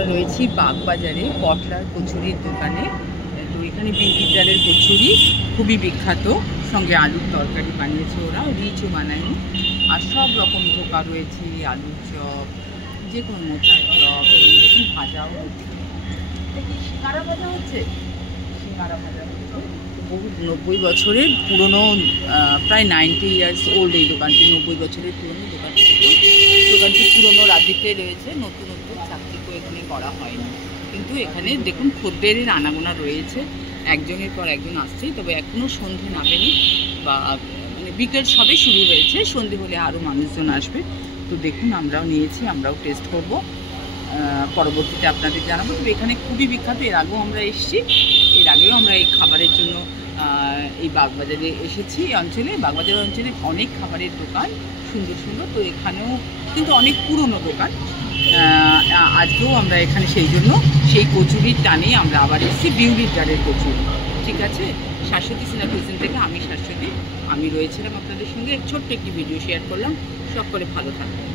আমরা রয়েছি বাগবাজারে পটলার কচুরির দোকানে। তো এখানে বিউটি ডালের কচুরি খুবই বিখ্যাত, সঙ্গে আলুর তরকারি বানিয়েছে ওরা, রিচও বানায়নি। আর সব রকম ধোকা রয়েছে, আলুর চপ, যে কোনো মোচার চপ, এবং দেখুন ভাজাও হচ্ছে। সিঙ্গারা ভাজা হচ্ছে, সিঙ্গারা ভাজা হচ্ছে। বহু 90 বছরের পুরনো, প্রায় 90 ইয়ার্স ওল্ড এই দোকানটি। 90 বছরের পুরনো দোকানটি। দোকানটি পুরনো রাজ্যে রয়েছে, নতুন নতুন চাকরিও এখানে করা হয়নি। কিন্তু এখানে দেখুন খদ্দেরের আনাগোনা রয়েছে, একজনের পর একজন আসছেই। তবে এখনও সন্ধে নামেনি, বা মানে বিকেল সবে শুরু হয়েছে, সন্ধে হলে আরও মানুষজন আসবে। তো দেখুন আমরাও নিয়েছি, আমরাও টেস্ট করব, পরবর্তীতে আপনাদের জানাবো। তবে এখানে খুবই বিখ্যাত, এর আগেও আমরা এসেছি, এর আগেও আমরা এই খাবারের জন্য এই বাগবাজারে এসেছি। এই অঞ্চলে, বাগবাজার অঞ্চলে অনেক খাবারের দোকান সুন্দর সুন্দর। তো এখানেও কিন্তু অনেক পুরনো দোকান। আজকেও আমরা এখানে সেই জন্য সেই কচুরির টানে আমরা আবার এসেছি, বিউলির ডালের কচুরি। ঠিক আছে, শাশ্বতী সিনা কিচেন থেকে আমি শাশ্বতী, আমি রয়েছিলাম আপনাদের সঙ্গে। ছোট্ট একটি ভিডিও শেয়ার করলাম। সকলে ভালো থাকবেন।